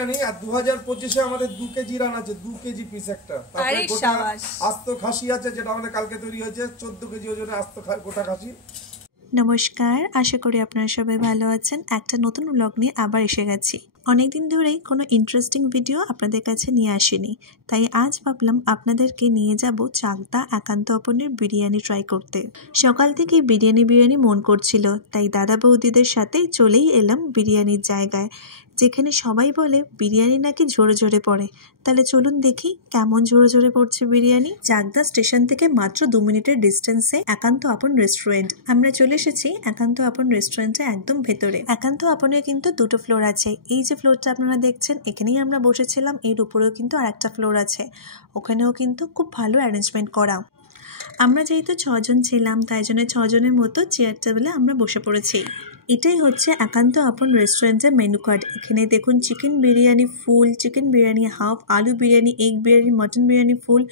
বিরিয়ানি আর 2025-এ আমাদের 2 KG run আছে, 2 KG piece একটা। তারপরে গোটা আস্ত খাসি আছে যেটা আমাদের কালকে তৈরি হয়েছে, 14 কেজি ওজনের আস্ত গোটা খাসি। নমস্কার, আশা করি আপনারা সবাই ভালো আছেন। একটা নতুন ব্লগ নিয়ে আবার এসে গেছি। অনেকদিন ধরেই কোনো ইন্টারেস্টিং ভিডিও আপনাদের কাছে নিয়ে আসিনি, তাই আজ ভাবলাম আপনাদেরকে নিয়ে যাব চাকদা একান্ত আপনের বিরিয়ানি ট্রাই করতে। সকাল থেকে বিরিয়ানি মন করছিল, তাই দাদা বৌদিদের সাথে চলেই এলাম বিরিয়ানির জায়গায়, যেখানে সবাই বলে বিরিয়ানি নাকি জোরে জোরে পড়ে। তাহলে চলুন দেখি কেমন জোরে জোরে পড়ছে বিরিয়ানি। চাকদা স্টেশন থেকে মাত্র 2 মিনিটের ডিস্টেন্সে একান্ত আপন রেস্টুরেন্ট। আমরা চলে এসেছি একান্ত আপন রেস্টুরেন্টে একদম ভেতরে। একান্ত আপনের কিন্তু 2টো ফ্লোর আছে। এই যে ফ্লোরটা আপনারা দেখছেন, এখানেই আমরা বসেছিলাম। এর উপরেও কিন্তু আরেকটা ফ্লোর আছে, ওখানেও কিন্তু খুব ভালো অ্যারেঞ্জমেন্ট করা। আমরা যেহেতু 6 জন ছিলাম, তাই জন্য 6 জনের মতো চেয়ার টেবিলে আমরা বসে পড়েছি। এটাই হচ্ছে একান্ত আপন রেস্টুরেন্টের মেনু কার্ড। এখানে দেখুন chicken biryani full, chicken biryani half, আলু biryani, egg biryani, mutton biryani full,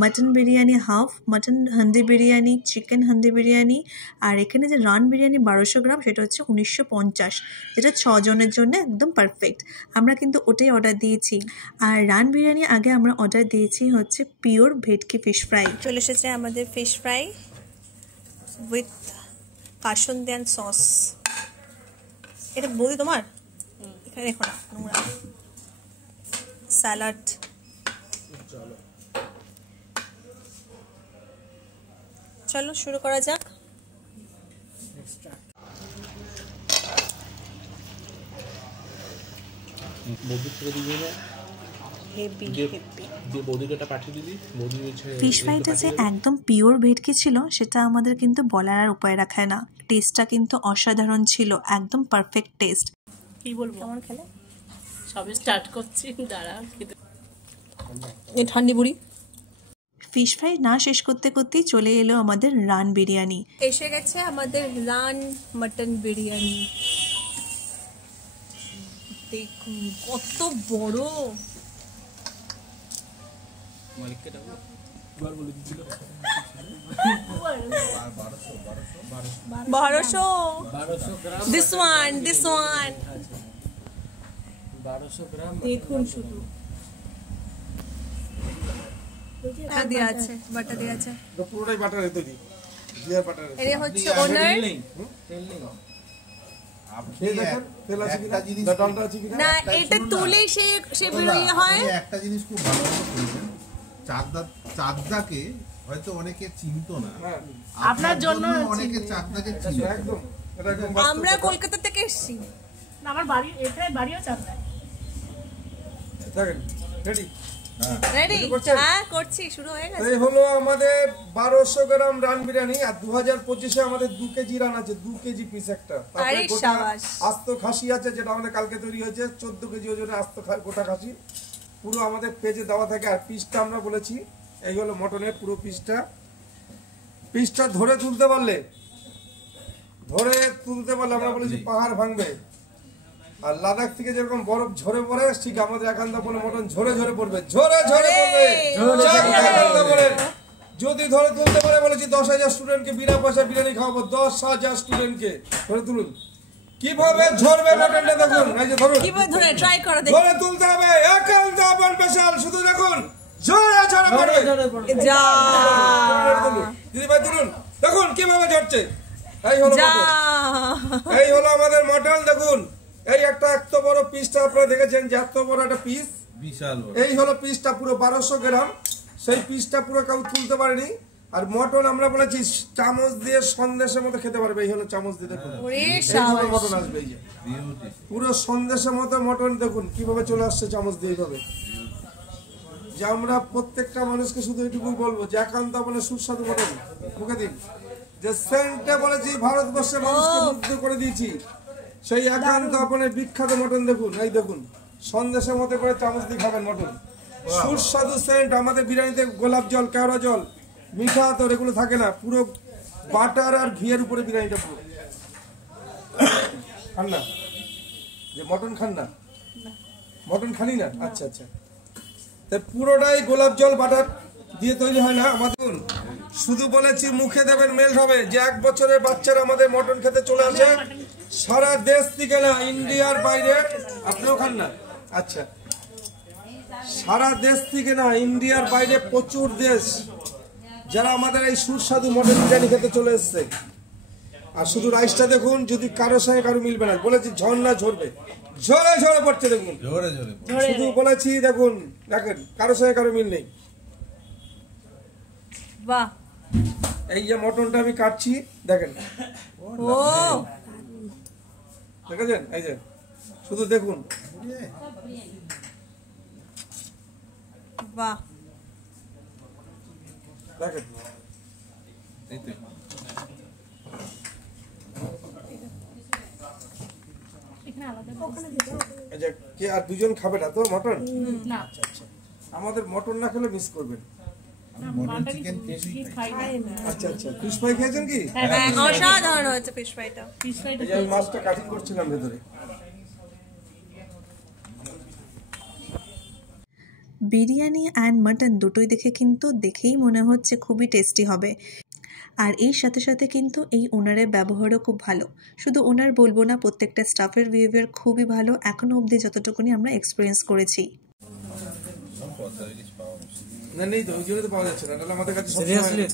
mutton biryani half, mutton handi biryani, chicken handi biryani. আর এখানে যে রান বিরিয়ানি 1200 গ্রাম, সেটা হচ্ছে 1950, যেটা 6 জনের জন্য একদম পারফেক্ট। আমরা কিন্তু ওটাই অর্ডার দিয়েছি। আর রান বিরিয়ানি আগে আমরা অর্ডার দিয়েছি হচ্ছে পিওর ভেটকি ফিশ ফ্রাই। চলে এসেছে আমাদের ফিশ ফ্রাই উইথ কাসুন্দিয়ান সস। এটা বৌদি তোমার? এখানে দেখো না, নোংরা। স্যালাড, চলো শুরু করা যাক। ফিশ ফ্রাইটা যে একদম পিওর ভেটকি ছিল সেটা আমাদের কিন্তু বলার আর উপায় রাখায় না। টেস্টটা কিন্তু অসাধারণ ছিল, একদম পারফেক্ট টেস্ট। কি বলবো, কেমন খেলে? সবে স্টার্ট করছি, দাঁড়া। এই ঠান্ডি বুড়ি। ফিশ ফ্রাই না শেষ করতে করতেই চলে এলো আমাদের রান বিরিয়ানি। এসে গেছে আমাদের রান মটন বিরিয়ানি। দেখুন কত বড়। 1200 this one 1200 গ্রাম দেখুন শুধু। বাটার দেয়া আছে, বাটার দেয়া আছে, পুরোটাই বাটারে তৈরি, জিরা বাটারে। এই হচ্ছে ওনার। তেল নেই। আপনি দেখেন তেল আছে কিনা, ডালটা আছে কিনা। না, এটা তুলে সে বিরিয়ানি হয়। একটা জিনিস খুব ভালো বলবেন, চাকদাকে হয়তো অনেকে চিনতো না, আপনার জন্য অনেকে চাকদাকে চিনে। একদম আমরা কলকাতা থেকে এসেছি, আমার বাড়ি এটাই, বাড়িও চাকদায়। দেখেন রেডি রেডি? হ্যাঁ করছি, শুরু হয়ে গেছে। এই হলো আমাদের 1200 গ্রাম রান বিরিয়ানি আর 2025-এ আমাদের 2 কেজি রান আছে, 2 কেজি পিস একটা। তারপরে গোটা আস্ত খাসি আছে যেটা আমাদের কালকে তৈরি হয়েছে, 14 কেজি ওজনের আস্ত গোটা খাসি। পুরো আমাদের পেজে দেওয়া থাকে। আর পিসটা আমরা বলেছি এই হলো মটনের পুরো পিসটা ধরে তুলতে পারলে আমরা বলেছি পাহাড় ভাঙবে। আর লাদাখ থেকে যেরকম বরফ ঝরে পড়ে, ঠিক আমাদের একান্ত আপনের মটন ঝরে ঝরে পড়বে, ঝরে পড়বে। যদি ধরে তুলতে পারে, বলেছি 10,000 স্টুডেন্টকে বিনা পয়সা বিরিয়ানি খাওয়াবো, 10,000 স্টুডেন্টকে। ধরে তুলুন, কিভাবে ঝরবে মটনটা দেখুন। এই যে ধরুন, কিভাবে ধরে ট্রাই করে দেখুন, ধরে তুলতে হবে। একান্ত আপন স্পেশাল, শুধু দেখুন ঝরে পড়বে। যা দিদি ভাই তুলুন, দেখুন কিভাবে ঝরছে। এই হলো আমাদের মটন। দেখুন এই একটা এত বড় পিসটা আপনারা দেখেছেন যে এত বড় একটা পিস, বিশাল। এই হলো পিসটা পুরো 1200 গ্রাম। সেই পিসটা পুরো কেউ তুলতে পারেনি। আর মটন আমরা বলেছি চামচ দিয়ে সন্দেশের মতো খেতে পারবে। এই হলো চামচ দিয়ে দেখুন মটন আসবে, এই যে পুরো সন্দেশের মতো মটন। দেখুন কিভাবে চলে আসছে চামচ দিয়ে। এইভাবে যে আমরা প্রত্যেকটা মানুষকে শুধু এটুকুই বলবো যে একান্ত আপনের সুস্বাদু মটন মুখে দিন। যে সেন্টে বলেছি ভারতবর্ষের মানুষকে মুগ্ধ করে দিয়েছি, সেই একান্ত আপনের বিখ্যাত মটন দেখুন। এই দেখুন সন্দেশের মতো করে চামচ দিয়ে খাবেন মটন, সুস্বাদু সেন্ট। আমাদের বিরিয়ানিতে গোলাপ জল, কেওড়া জল, মিঠা আতর এগুলো থাকে না, পুরো বাটার আর ঘিয়ের উপরে বিরিয়ানিটা পুরো। খান না যে মটন খান না, মটন খালি না? আচ্ছা আচ্ছা, তাই পুরোটাই গোলাপ জল বাটার দিয়ে তৈরি হয় না আমাদের। শুধু বলেছি মুখে দেবেন মেল্ট হবে। যে 1 বছরের বাচ্চারা আমাদের মটন খেতে চলে আসে, সারা দেশ থেকে না, ইন্ডিয়ার বাইরে। আপনিও খান না? আচ্ছা, সারা দেশ থেকে না, ইন্ডিয়ার বাইরে প্রচুর দেশ যারা আমাদের এই সুস্বাদু মটন বিরিয়ানি খেতে চলে এসছে। আর শুধু রাইসটা দেখুন, যদি কারোর সঙ্গে কারো মিলবে না, বলেছি ঝর্ণা ঝরবে, ঝরে ঝরে পড়ছে দেখুন, শুধু বলেছি দেখুন, দেখেন কারোর সঙ্গে কারো মিল নেই। বাহ, এই যে মটনটা আমি কাটছি দেখেন, ও দেখেছেন, এই যে শুধু দেখুন, বাহ, দেখেন এই যে কে আর দুজন খাবে না তো মটন? না আমাদের মটন না খেলে মিস করবেন। মটন চিকেন কিছুই খাই আচ্ছা আচ্ছা, ফিশ ফ্রাই খেয়েছেন কি? অসাধারণ হয়েছে ফিশ ফ্রাইটা। এই যে আমি মাছটা কাটিং করছিলাম ভেতরে। বিরিয়ানি অ্যান্ড মাটন দুটোই দেখেই মনে হচ্ছে খুবই টেস্টি হবে। আর এর সাথে সাথে কিন্তু এই ওনারের ব্যবহারও খুব ভালো। শুধু ওনার বলবো না, প্রত্যেকটা স্টাফের বিহেভিয়ার খুবই ভালো, এখনো অবধি যতটুকুনি আমরা এক্সপিরিয়েন্স করেছি। না নেই তো, ওই জন্য তো পাওয়া যাচ্ছে না, তাহলে আমাদের কাছে সিরিয়াসলি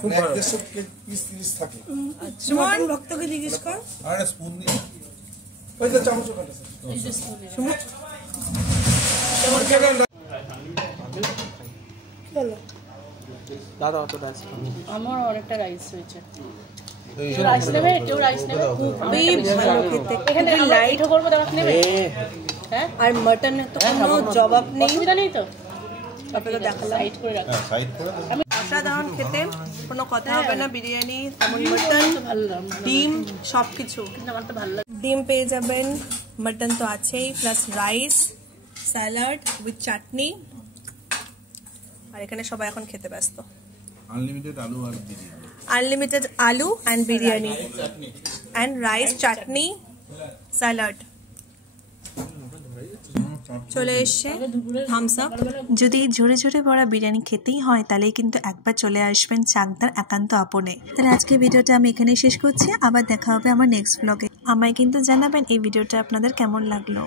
খুব ভালো। 150 পিস 30 থাকে। সুমন ভক্তকে জিজ্ঞেস কর। আর স্পুন দিয়ে ওই তো চামচও কাটেছে। দাদা অত রাইস আমার অনেকটা রাইস হয়েছে। রাইস নেবে? কেউ রাইস নেবে? খুবই ভালো খেতে, এখানে লাইট করবো, দাদা নেবে? হ্যাঁ, আর মটনের তো কোনো জবাব নেই। অসুবিধা নেই তো? আপনাকে দেখালাম, লাইট করে রাখো। সাইড করে দাও। অসাধারণ খেতে, কোনো কথা হবে না। বিরিয়ানি, তেমন মটন, ডিম, সবকিছু। আমার তো ভালো লাগে। ডিম পেয়ে যাবেন, মটন তো আছেই, প্লাস রাইস, স্যালাড উইথ চাটনি। আর এখানে সবাই এখন খেতে ব্যস্ত। আনলিমিটেড আলু আর বিরিয়ানি। আনলিমিটেড আলু and biryani and rice, chutney, salad চলে এসছে, থামস আপ। যদি ঝরে ঝরে পড়া বিরিয়ানি খেতেই হয়, তাহলেই কিন্তু একবার চলে আসবেন চাকদার একান্ত আপনে। তাহলে আজকে ভিডিওটা আমি এখানেই শেষ করছি, আবার দেখা হবে আমার নেক্সট ব্লগে। আমায় কিন্তু জানাবেন এই ভিডিওটা আপনাদের কেমন লাগলো।